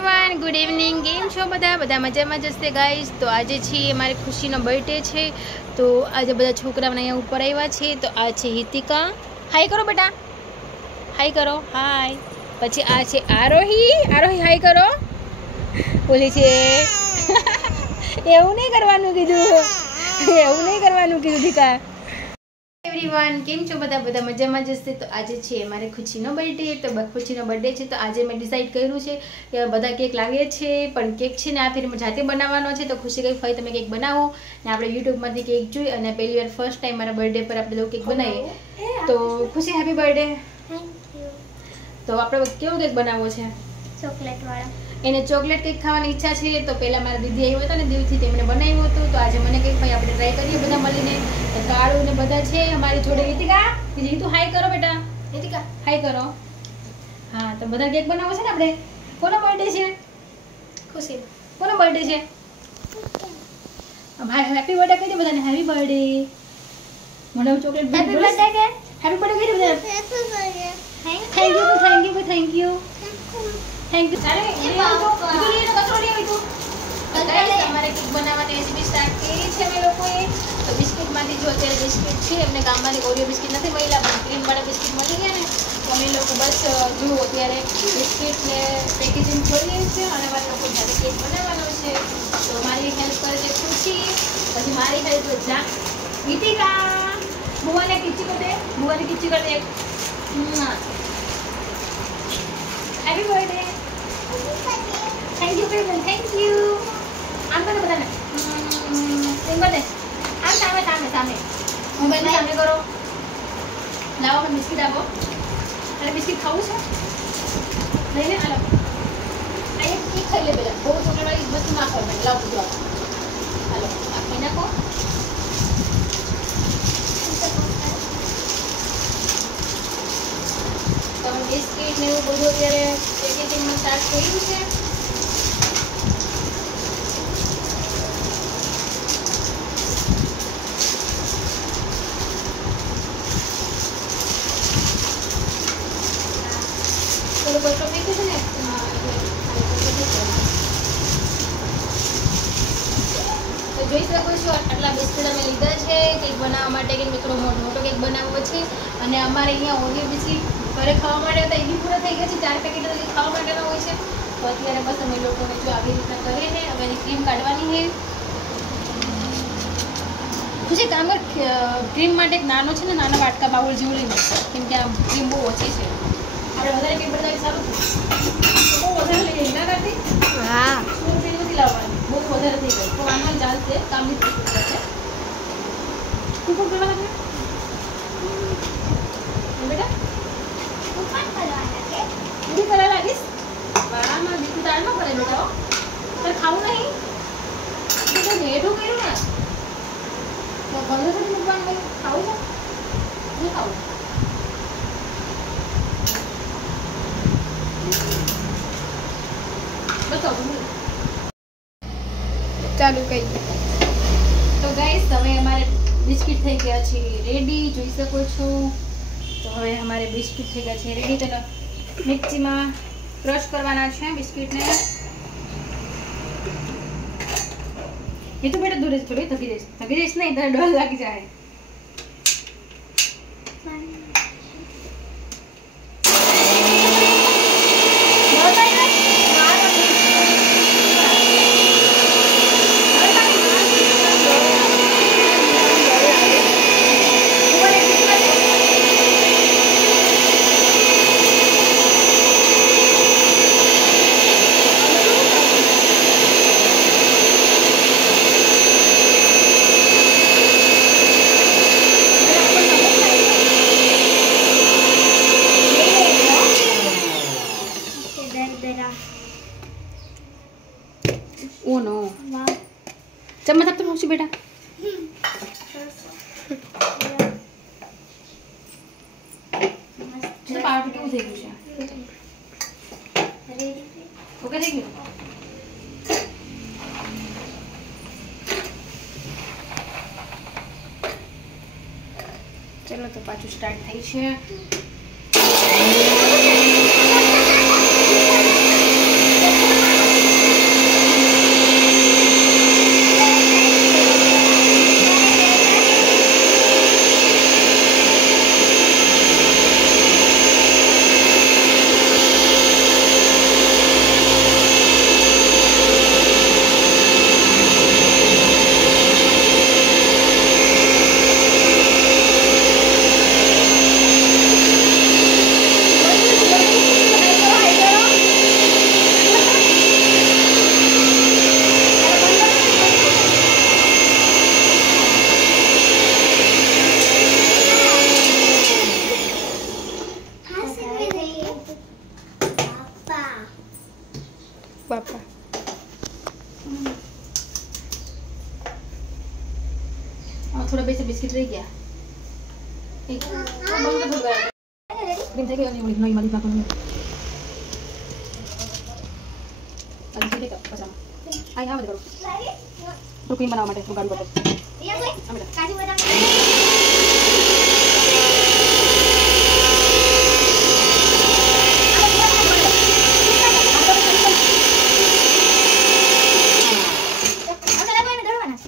Everyone, good evening. કેમ છો બધા મજામાં જશે ગાઈસ? તો આજે છે મારી ખુશીનો બર્થડે છે, તો આજે બધા છોકરાઓને અહીંયા ઉપર આવ્યા છે. તો આ છે હિતિકા, હાય કરો બેટા, હાય કરો, હાય. પછી આ છે આરોહી, હાય કરો. બોલી છે એવું નહીં કરવાનું કીધું હિતિકા. એવરીવન, કેમ છો બધા મજામાં જશે? તો આજે છે મારે ખુશીનો બર્થડે. તો ખુશીનો બર્થડે છે, તો આજે મેં ડિસાઈડ કર્યું છે કે બધા કેક લાવીએ છીએ, પણ કેક છે ને આ ફેર જાતે બનાવવાનો છે. તો ખુશી કઈ ફરી તમે કેક બનાવો ને આપણે યુટ્યુબમાંથી કેક જોઈ અને પહેલી વાર ફર્સ્ટ ટાઈમ મારા બર્થડે પર આપણે કેક બનાવીએ. તો ખુશી હેપી બર્થડે. તો આપણે કેવો કેક બનાવવો છે? ચોકલેટ વાળો. એને ચોકલેટ કેક ખાવાની ઈચ્છા છે. તો પહેલા મારા દીદી આવ્યો હતા ને દીવથી તેમણે બનાવ્યું હતું. તો આજે મને કંઈક ભાઈ આપણે ટ્રાય કરીએ બધા મળીને. કાળું ને બધા છે અમારી જોડે. હિતિકા, હિતુ હાય કરો બેટા, હિતિકા હાય કરો. હા, તો બધા કેક બનાવો છે ને આપણે. કોનો બર્થડે છે? ખુશી. કોનો બર્થડે છે? ભાઈ હેપી બર્થડે કહી દે બધાને. Happy birthday. મને ચોકલેટ હેપી બર્થડે કે હેપી બર્થડે કહી દે બધા. Thank you. ચાલે એ કચરો લઈ આવી તું. તમારે કેક બનાવવાની રેસીપી સ્ટાર્ટ કરી છે અમે લોકોએ. તો બિસ્કિટમાંથી જો અત્યારે બિસ્કિટ છે, એમને ગામમાંથી ઓરિયો બિસ્કિટ નથી મળ્યા, પણ ક્રીમવાળા બિસ્કિટ મળી ગયા ને. તો અમે લોકો બસ જુઓ અત્યારે બિસ્કિટને પેકેજિંગ ખોલીએ છીએ અને અમારે લોકો જાતે કેક બનાવવાનો છે. તો મારી હેલ્પ કરે છે ખુશી, પછી મારી હેલ્પ જા હિતિકા. ભુવાને કિચ્ચી કરી દે, happy birthday. Thank you baby, thank you. આમ કરો બધાને, એમ બધે આમ સામે મોબાઈલ સામે કરો. લાવો મને બિસ્કિટ આપો. અને બિસ્કિટ ખાવું છે લઈને હાલો. આ એક ખાઈ લે પેલા, બહુ ચોકલેટ વાળી વસ્તુ ના ખાવ. લાવો બધું આપો. હાલો આ ખાઈ નાખો. તમે બિસ્કિટ ને એવું બધું અત્યારે પેકેજિંગમાં સ્ટાર્ટ કર્યું છે. જોઈ શકો છો આટલા બિસ્કિટ અમે લીધા છે કેક બનાવવા માટે, કે થોડો મોટો કેક બનાવવો છે. અને અમારે અહીંયા ઓરિયો બિસ્કિટ ઘરે ખાવા માટે હતા, એ બી પૂરા થઈ ગયા છે. 4 પેકેટ ખાવા માટેના હોય છે. તો અત્યારે બસ અમે લોકોને જો આવી રીતના કરીએ ને, હવે એની ક્રીમ કાઢવાની છે. પછી કામ ક્રીમ માટે એક નાનો છે ને, નાના વાટકા બાઉલ જેવું લઈને, કેમ કે આ ક્રીમ બહુ ઓછી છે. આપણે વધારે કેક બનાવી સારું છે. બહુ વધારે લઈ જઈ ના કરતી. હા, નથી લાવવાની, બહુ વધારે થઈ ગઈ તો આમાં ચાલશે. કામની છે તું પણ કરવા લાગે બેટા, તું પણ કરવાના કે પૂરી કરવા લાગીશ. વાળામાં દીકરી તાળ ન કરે બેટા. તારે ખાવું નહીં? તું તો હેઠું કર્યું ને, તો બંધ થોડી મૂકવાનું કંઈ. ખાવું છે? નહીં ખાવું. બતાવો ચાલુ કઈ. તો ગાઈસ હવે અમારે બિસ્કિટ થઈ ગયા છે રેડી, જોઈ શકો છો. તો હવે અમારે બિસ્કિટ થઈ ગયા છે રેડી. તેનો મિક્સીમાં ક્રશ કરવાના છે બિસ્કિટને. એ તો બેટા દૂર જ થોડી થકી જઈશ નહીં, તારે ડર લાગી જાય. ઓ નો, ચમચ આપતો રહું છું બેટા. પાવડર કેવું થઈ ગયું છે? ઓકે થઈ ગયું. ચલો તો પાછું સ્ટાર્ટ થઈ છે. બાપા थोड़ा बेसे बिस्किट रह गया एक बहुत बहुत गया क्रीम थे गया नहीं नहीं मालिक ना करूँ अभी ठीक है पसंद आई हाँ मत करो तो क्रीम बनाओ मटे तो गाड़ी बटर ये कोई काजू बादाम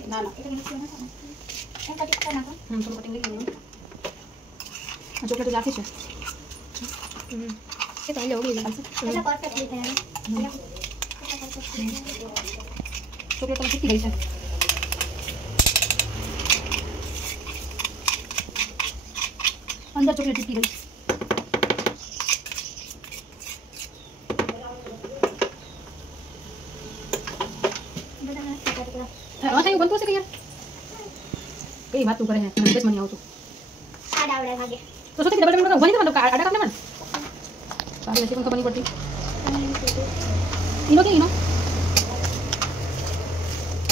ना ना થોડું કટિંગ લઈ લઉં ચોકલેટ જાફી છે ये पहले हो गई ऐसा परफेक्ट दिख रहा है ચોકલેટ તો ફૂટી ગઈ છે અંદર ચોકલેટ ફૂટી ગઈ हाँ थैंक बनतो से यार कई बात तू करे है मैं बस मनी आऊ तू आड़ा आड़ा भागे तो सोचे डबल डबल बनी तो आड़ा करने मन सारी वैसे कौन कंपनी पड़ती इनो के इनो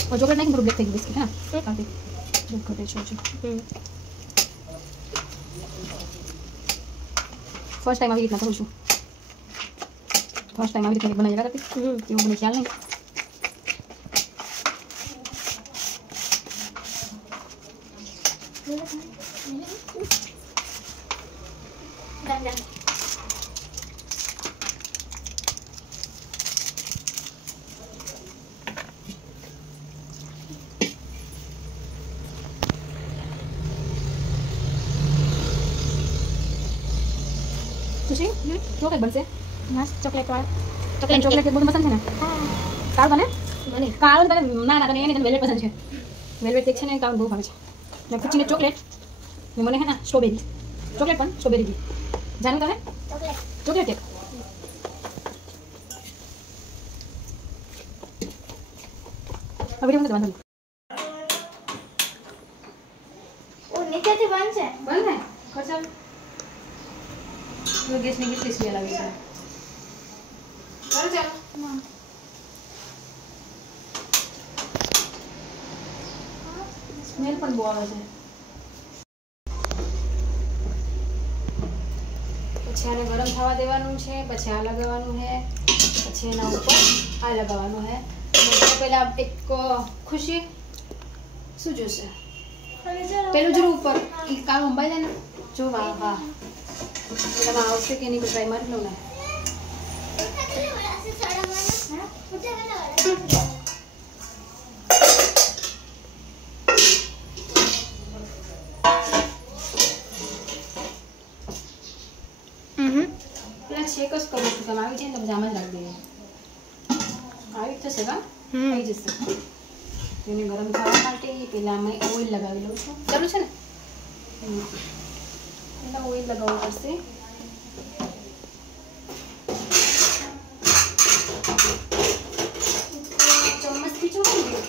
और चॉकलेट नहीं ब्रेक थे बिस्किट है ना काफी ब्रेक करते छोटे फर्स्ट टाइम अभी इतना करूँ फर्स्ट टाइम अभी इतना बनाया करती कि वो बने ख्याल नहीं खुशी चॉकलेट बन से मस्त चॉकलेट वाला चॉकलेट चॉकलेट के बहुत पसंद है ना हां कार बने बने कार बने ना ना तने એને વેલ્વેટ પસંદ છે વેલ્વેટ એક છે ને કાઉન બહુ ભાવે છે ને પછી ચોકલેટ ને મને હે ના સ્ટ્રોબેરી ચોકલેટ પણ સ્ટ્રોબેરી દી જાનું તમે चॉकलेट ચોકલેટ કેક હવે મને દવાનું ओ नीचे से बंद है બંધ હે ખર્ચા તો ગેસ ની કેટલી સ્મેલ આવી છે ચાલો ચાલો સ્મેલ પણ બહુ આવે છે પછી આને ગરમ થવા દેવાનું છે પછી આ લગાવવાનું છે પછી એના ઉપર આ લગાવવાનું છે પહેલા એક ખુશી શું જોશે પેલું જરૂર ઉપર એ કાળું અંબાઈ જાય ને જો વાહ વાહ એનામાં આવશે કે નહીં ટ્રાય મારી લઉં ને પેલા ચેક જ કરું છું તમે આવી જાય ને તો આમાં જ રાખી દઈએ આવી થશે કા થઈ જશે એને ગરમ થવા માટે પહેલાં અમે ઓઇલ લગાવી લઉં છું ચાલુ છે ને પહેલાં ઓઇલ લગાવવું પડશે ચમચથી ચોટી ગયું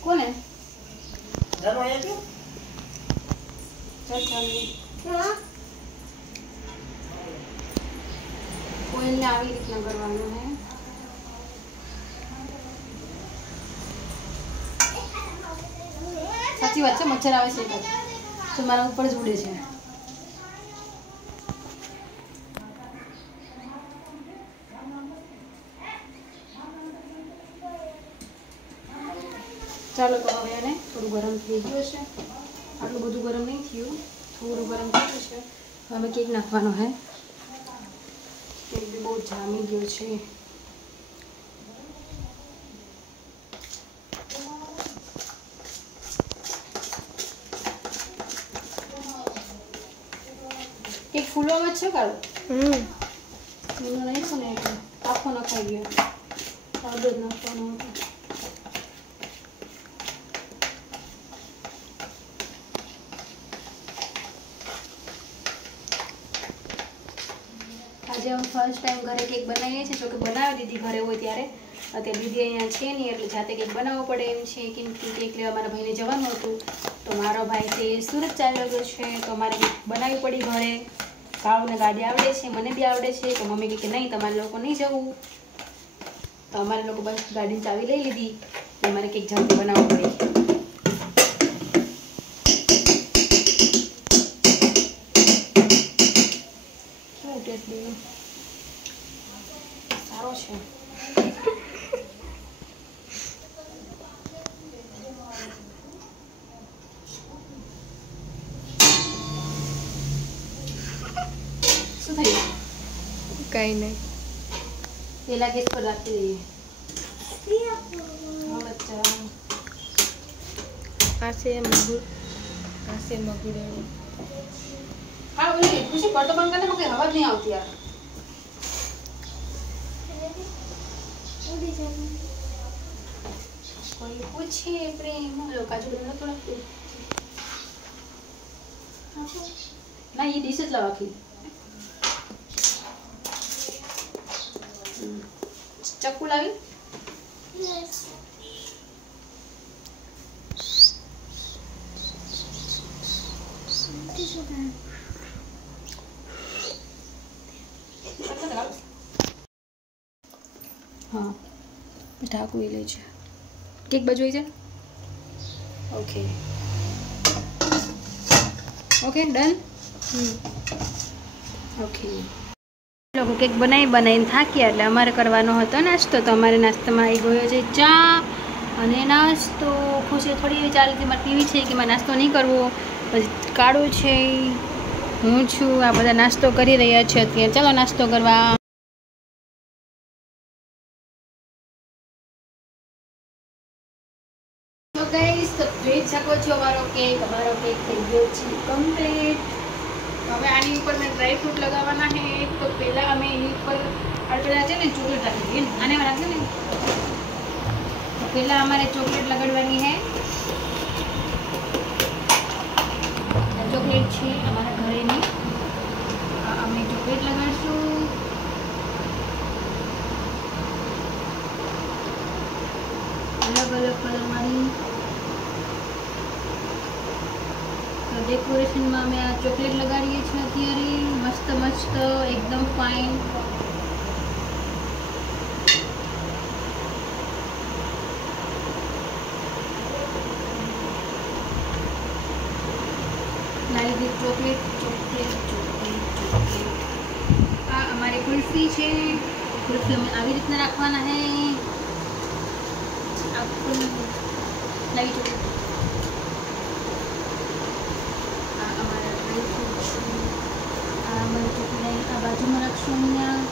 કોને ચાલ ચાલ ઓઇલને આવી રીતના કરવાનું છે સાચી વાત છે મચ્છર આવે છે તો મારા ઉપર જ ઉડે છે ચાલો તો હવે એને થોડું ગરમ થઈ ગયું છે આટલું બધું ગરમ નહીં થયું થોડું ગરમ થયું છે હવે કેક નાખવાનો છે કેક બી બહુ જામી ગયો છે કેક ફૂલવામાં જ છે કાળું એનો નહીં છે ને એટલે આખો નખાઈ ગયો અડધો જ નાખવાનો હતો આજે હું ફર્સ્ટ ટાઈમ ઘરે કેક બનાવીએ છીએ જોકે બનાવી દીધી ઘરે હોય ત્યારે અત્યારે દીદી અહીંયા છે નહીં એટલે જાતે કેક બનાવવો પડે એમ છે કેમ કે કેક લેવા મારા ભાઈને જવાનું હતું તો તો મારો ભાઈ છે સુરત ચાલ્યો ગયો છે, તો અમારે કંઈક બનાવવી પડી ઘરે. ભાવને ગાડી આવડે છે, મને બી આવડે છે, તો મમ્મી કહે કે નહીં તમારે લોકો નહીં જવું. તો અમારે લોકો બસ ગાડીની ચાવી લઈ લીધી, તો અમારે કંઈક જલ્દી બનાવવું પડે. કેવું ટેસ્ટ દેવું સારો છે. શું થયું? કઈ નહીં. પેલા ગેસ પર રાખી દઈએ. આસે મગુડ હા ઓલી ખુશી પડતો બંધ કરીને મને હવા જ નહીં આવતી યાર. કોઈ પૂછે પ્રેમ લો કાજુ બદામ થોડા ના એ ડીશ જ લાવવા ચક્કુ લાવી. હા ઢાંકું એ લે છે. કેક બાજુ આવી જાય. Okay okay done. ઓકે લોકો કેક બનાવીને થાક્યા એટલે અમારે કરવાનો હતો નાસ્તો. તો અમારે નાસ્તામાં આવી ગયો છે ચા અને નાસ્તો. ખુશી થોડી ચાલતી મારે ટીવી છે કે મારે નાસ્તો નહીં કરવો. પછી કાળું છે, હું છું, આ બધા નાસ્તો કરી રહ્યા છે અત્યારે. ચાલો નાસ્તો કરવા. તો ગાઈસ તો જોઈ શકો છો અમારો કેક થઈ ગયો છે કમ્પ્લીટ. હવે આની ઉપર મેં ડ્રાય ફ્રૂટ લગાવવાના છે. તો પહેલાં અમે એની ઉપર પેલા છે ને ચોકલેટ રાખી દઈએ. આને રાખીએ ને તો પહેલાં અમારે ચોકલેટ લગાડવાની છે. ચોકલેટ છે અમારા ઘરેની. અમે ચોકલેટ લગાડશું. અલગ અલગ કલરવાળી. તો ડેકોરેશનમાં અમે આ ચોકલેટ લગાડીએ છીએ અત્યારે. મસ્ત મસ્ત એકદમ ફાઇન. લાવી ચોકલેટ ચોકલેટ ચોકલેટ ચોકલેટ. આ અમારી કુલ્ફી છે. કુલ્ફી અમે આવી રીતના રાખવાના છે. લાવી ચોકલેટ. આ અમારા ડ્રાય ફ્રૂટ છે. આ અમારી ચોકલેટ આ બાજુમાં રાખશું અહીંયા.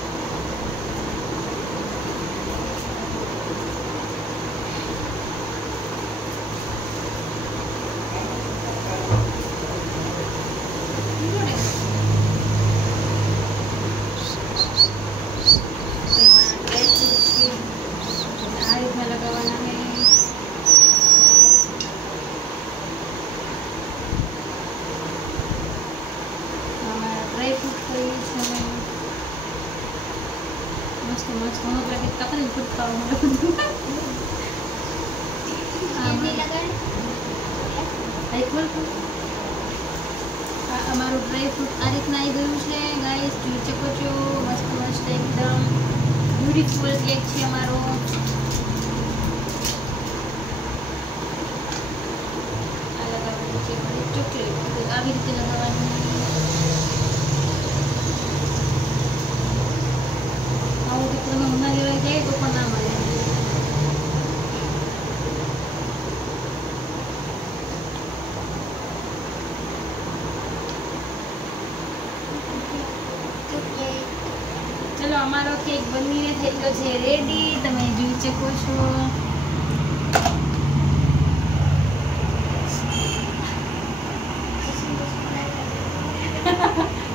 મસ્ત હોનો લાગે તકરીન ફૂટ ખાવાનું. આ અમારું ડ્રાય ફ્રૂટ આ રીતના આવી ગયું છે ગાઈસ. જોઈ શકો છો મસ્ત મસ્ત એકદમ બ્યુટીફુલ કેક છે અમારો. આ લગાવવાનું છે ચોકલેટ. આવી રીતે લગાવવાનું. આવું દીકરાને ઉના લેવાય જાય તો પણ ના મળે. ચલો અમારો કેક બનીને થઈ ગયો છે રેડી. તમે જોઈ શકો છો.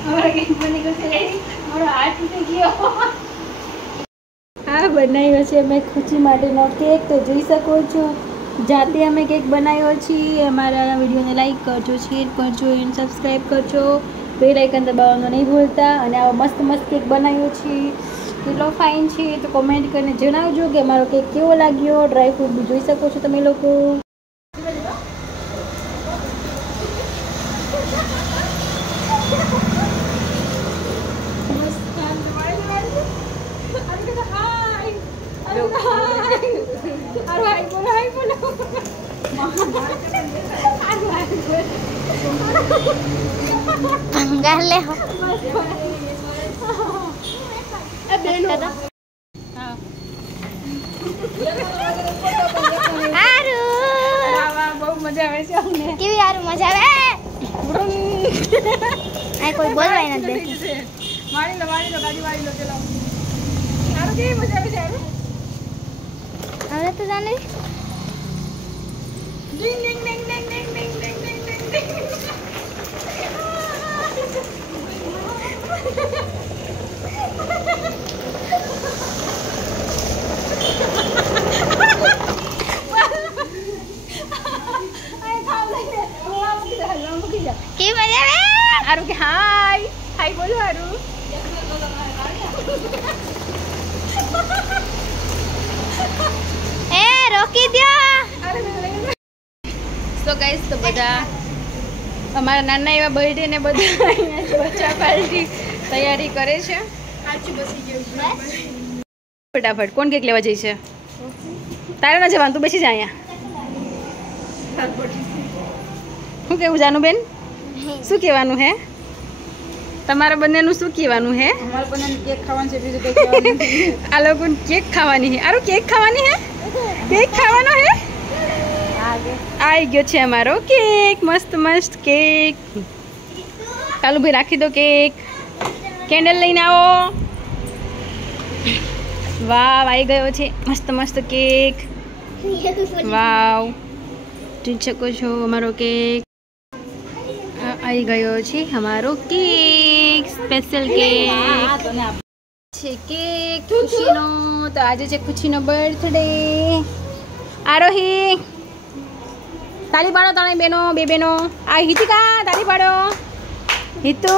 અમારો કેક બની ગયો છે રેડી. મારો હાથ તૂટી ગયો. આ બનાવ્યો છે મેં ખુશી માટેનો કેક. તો જોઈ શકો છો જાતે અમે કેક બનાવ્યો છે. અમારા વિડીયોને લાઈક કરજો, શેર કરજો અને સબસ્ક્રાઈબ કરજો. બેલ આઇકન દબાવવાનું નહીં ભૂલતા. અને આવો મસ્ત મસ્ત કેક બનાવ્યો છે. કેટલો ફાઇન છે તો કોમેન્ટ કરીને જણાવજો કે અમારો કેક કેવો લાગ્યો. ડ્રાય ફ્રૂટ બી જોઈ શકો છો તમે લોકો. ભંગાર લે એ બેનો હારું બહુ મજા આવે છે અમને કેવી હારું મજા આવે આ કોઈ બોલવાય નથી બેઠું વાળી લો ગાડી વાળી લો ચલો સારું કેવી મજા આવે છે હવે તો જાને ડિંગ ડિંગ ડિંગ ડિંગ ડિંગ ડિંગ ડિંગ ડિંગ ડિંગ ડિંગ કેવી મજા આવે હારું કે હાય હાય બોલો હારું એ રોકી દ્યો તો ગાઈસ તો બધા અમારા નાના એવા બર્થડે ને બધા અહીંયા બચ્ચા પાર્ટી તૈયારી કરે છે ફટાફટ કોણ કેક લેવા જઈ છે તારે ન જવાનું તું બેસી જા અહીંયા શું કેવું જાનું બેન શું કહેવાનું હે તમારા બંનેનું શું કહેવાનું હે અમારે પણ કેક ખાવાનું છે બીજું કંઈ કહેવાનું નથી. આ લોકોને કેક ખાવાની હે આરું કેક ખાવાની હે કેક ખાવાનો હે આવી ગયો છે અમારો કેક મસ્ત મસ્ત કેક કાલુભાઈ રાખી દો કેક કેન્ડલ લઈને આવો વાવ આવી ગયો છે મસ્ત મસ્ત કેક વાવ જોઈ શકો છો અમારો કેક આવી ગયો છે અમારો કેક સ્પેશિયલ કેક છે કેક ખુશીનો તો આજે છે ખુશીનો બર્થડે આરોહી તાળી પાડો ત્રણેય બેનો બે બેનો આ હિતિકા તાળી પાડો હિતુ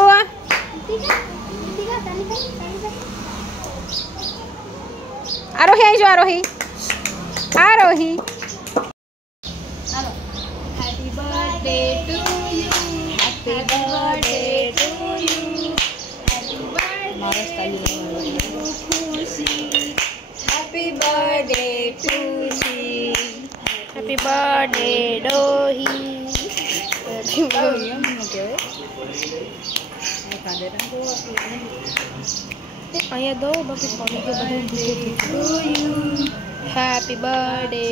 આરોહી આવી જો Arohi Arohi happy birthday to you happy birthday to you happy birthday Khushi happy birthday to જી હેપી બર્થડે ડોહી અહીંયા દો બાકી પાણી તો બધું હેપી બર્થડે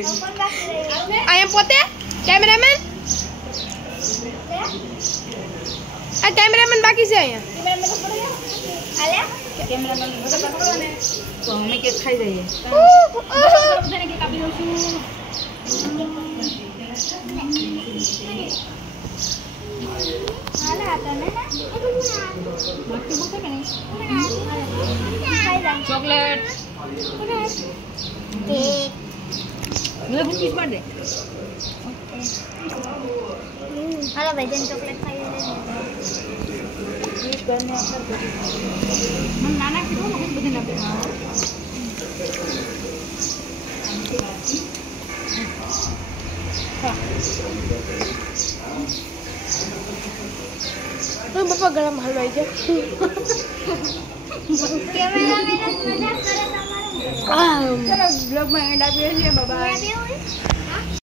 અહીંયા પોતે કેમેરામેન આ કેમેરામેન બાકી છે અહીંયા તો અમે કેક ખાઈ જઈએ. ચોકલેટ હાલો ભાઈ જન ચોકલેટ ખાઈ નાના કીધું બધી ના પપ્પા ગળામાં હલવાઈ જાય કેમેરામેન મજા કરે તમારો ચલો બ્લોગમાં એન્ડ આપીએ છીએ બાય